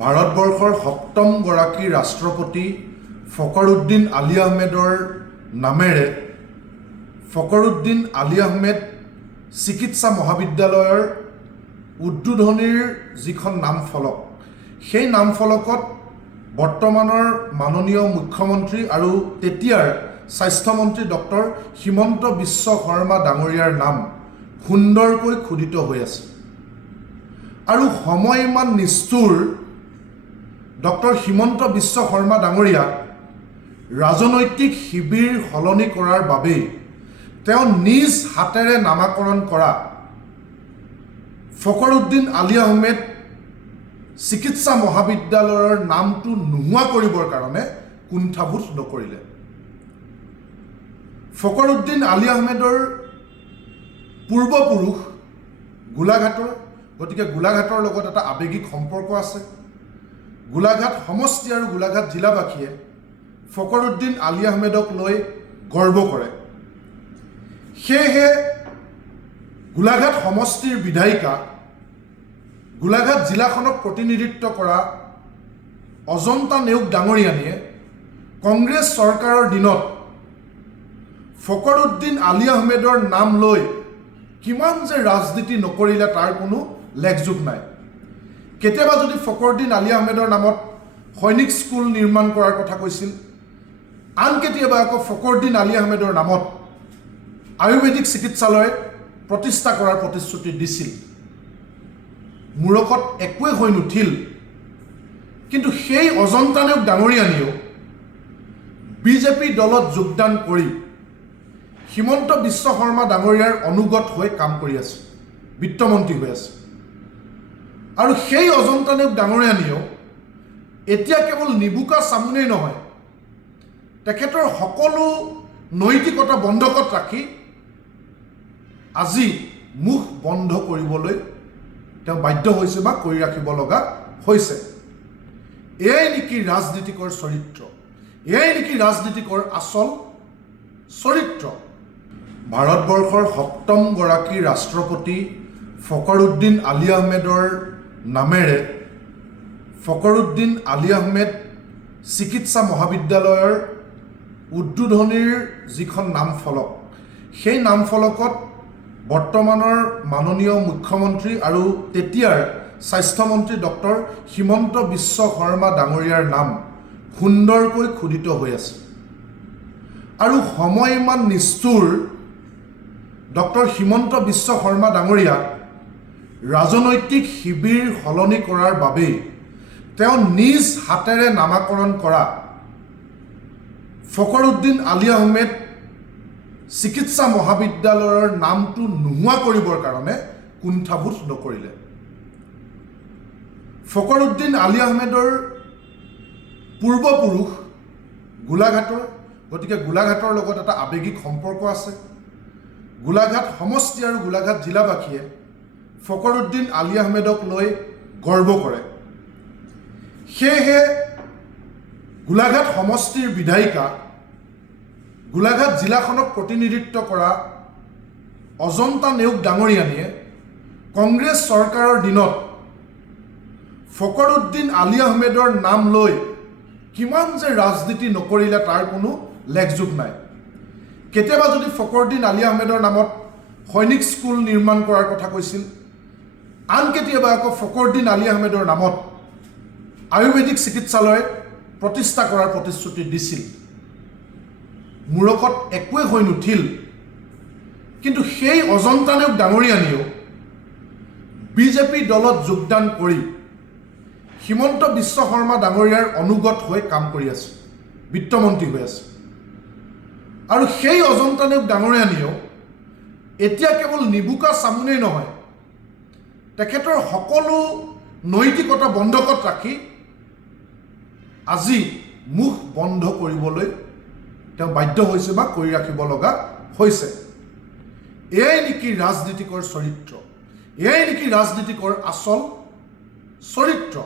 ভাৰতবৰ্ষৰ সপ্তমগৰাকী ৰাষ্ট্ৰপতি ফখৰুদ্দিন আলি আহমেদৰ নামেৰে ফখৰুদ্দিন আলি আহমেদ চিকিৎসা মহাবিদ্যালয়ৰ উদ্বোধনীৰ যিখন নামফলক, সেই নামফলকত বৰ্তমানৰ মাননীয় মুখ্যমন্ত্ৰী আৰু তেতিয়াৰ স্বাস্থ্যমন্ত্ৰী ডক্টৰ হিমন্ত বিশ্ব শৰ্মা ডাঙৰীয়াৰ নাম সুন্দৰকৈ খোদিত হৈ আছে। আৰু সময় ইমান নিষ্ঠুৰ, ডক্টৰ হিমন্ত বিশ্ব শৰ্মা ডাঙৰীয়া ৰাজনৈতিক শিবিৰ সলনি কৰাৰ বাবেই তেওঁ নিজ হাতেৰে নামাকৰণ কৰা ফখৰুদ্দিন আলি আহমেদ চিকিৎসা মহাবিদ্যালয়ৰ নামটো নোহোৱা কৰিবৰ কাৰণে কুণ্ঠাবোধ নকৰিলে। ফখৰুদ্দিন আলি আহমেদৰ পূৰ্বপুৰুষ গোলাঘাটৰ, গতিকে গোলাঘাটৰ লগত এটা আৱেগিক সম্পৰ্ক আছে। গোলাঘাট সমষ্টি আৰু গোলাঘাট জিলাবাসীয়ে ফখৰুদ্দিন আলি আহমেদক লৈ গৰ্ব কৰে। সেয়েহে গোলাঘাট সমষ্টিৰ বিধায়িকা, গোলাঘাট জিলাখনক প্ৰতিনিধিত্ব কৰা অজন্তা নেওগ ডাঙৰীয়ানীয়ে কংগ্ৰেছ চৰকাৰৰ দিনত ফখৰুদ্দিন আলি আহমেদৰ নাম লৈ কিমান যে ৰাজনীতি নকৰিলে তাৰ কোনো লেখযোগ নাই। কেতিয়াবা যদি ফখৰুদ্দিন আলি আহমেদৰ নামত সৈনিক স্কুল নিৰ্মাণ কৰাৰ কথা কৈছিল, আন কেতিয়াবা আকৌ ফখৰুদ্দিন আলি আহমেদৰ নামত আয়ুৰ্বেদিক চিকিৎসালয় প্ৰতিষ্ঠা কৰাৰ প্ৰতিশ্ৰুতি দিছিল। মূৰকত একোৱে হৈ নুঠিল। কিন্তু সেই অজন্তা নেওগ ডাঙৰীয়ানীয়েও বিজেপি দলত যোগদান কৰি হিমন্ত বিশ্ব শৰ্মা ডাঙৰীয়াৰ অনুগত হৈ কাম কৰি আছে, বিত্তমন্ত্ৰী হৈ আছে। আৰু সেই অজন্তা নেওগ ডাঙৰীয়ানীয়েও এতিয়া কেৱল নিবুকা চামুনেই নহয়, তেখেতৰ সকলো নৈতিকতা বন্ধকত ৰাখি আজি মুখ বন্ধ কৰিবলৈ তেওঁ বাধ্য হৈছে বা কৰি ৰাখিব লগা হৈছে। এয়াই নেকি ৰাজনীতিকৰ চৰিত্ৰ? এয়াই নেকি ৰাজনীতিকৰ আচল চৰিত্ৰ? ভাৰতবৰ্ষৰ সপ্তমগৰাকী ৰাষ্ট্ৰপতি ফখৰুদ্দিন আলি আহমেদৰ নামেৰে ফখৰুদ্দিন আলি আহমেদ চিকিৎসা মহাবিদ্যালয়ৰ উদ্বোধনীৰ যিখন নামফলক, সেই নামফলকত বৰ্তমানৰ মাননীয় মুখ্যমন্ত্ৰী আৰু তেতিয়াৰ স্বাস্থ্যমন্ত্ৰী ডক্টৰ হিমন্ত বিশ্ব শৰ্মা ডাঙৰীয়াৰ নাম সুন্দৰকৈ খোদিত হৈ আছে। আৰু সময় ইমান নিষ্ঠুৰ, ডক্টৰ হিমন্ত বিশ্ব শৰ্মা ডাঙৰীয়া ৰাজনৈতিক শিবিৰ সলনি কৰাৰ বাবেই তেওঁ নিজ হাতেৰে নামাকৰণ কৰা ফখৰুদ্দিন আলি আহমেদ চিকিৎসা মহাবিদ্যালয়ৰ নামটো নোহোৱা কৰিবৰ কাৰণে কুণ্ঠাবোধ নকৰিলে। ফখৰুদ্দিন আলি আহমেদৰ পূৰ্বপুৰুষ গোলাঘাটৰ, গতিকে গোলাঘাটৰ লগত এটা আৱেগিক সম্পৰ্ক আছে। গোলাঘাট সমষ্টি আৰু গোলাঘাট জিলাবাসীয়ে ফখৰুদ্দিন আলি আহমেদক লৈ গৰ্ব কৰে। সেয়েহে গোলাঘাট সমষ্টিৰ বিধায়িকা, গোলাঘাট জিলাখনক প্ৰতিনিধিত্ব কৰা অজন্তা নেওগ ডাঙৰীয়ানীয়ে কংগ্ৰেছ চৰকাৰৰ দিনত ফখৰুদ্দিন আলি আহমেদৰ নাম লৈ কিমান যে ৰাজনীতি নকৰিলে তাৰ কোনো লেখযোগ নাই। কেতিয়াবা যদি ফখৰুদ্দিন আলি আহমেদৰ নামত সৈনিক স্কুল নিৰ্মাণ কৰাৰ কথা কৈছিল, আন কেতিয়াবা আকৌ ফখৰুদ্দিন আলি আহমেদৰ নামত আয়ুৰ্বেদিক চিকিৎসালয় প্ৰতিষ্ঠা কৰাৰ প্ৰতিশ্ৰুতি দিছিল। মূৰকত একোৱে হৈ নুঠিল। কিন্তু সেই অজন্তা নেওগ ডাঙৰীয়ানীয়েও বিজেপি দলত যোগদান কৰি হিমন্ত বিশ্ব শৰ্মা ডাঙৰীয়াৰ অনুগত হৈ কাম কৰি আছে, বিত্তমন্ত্ৰী হৈ আছে। আৰু সেই অজন্তা নেওগ ডাঙৰীয়ানীয়েও এতিয়া কেৱল নিবুকা চামুনেই নহয়, তেখেতৰ সকলো নৈতিকতা বন্ধকত ৰাখি আজি মুখ বন্ধ কৰিবলৈ তেওঁ বাধ্য হৈছে বা কৰি ৰাখিব লগা হৈছে। এয়াই নেকি ৰাজনীতিকৰ চৰিত্ৰ? এয়াই নেকি ৰাজনীতিকৰ আচল চৰিত্ৰ?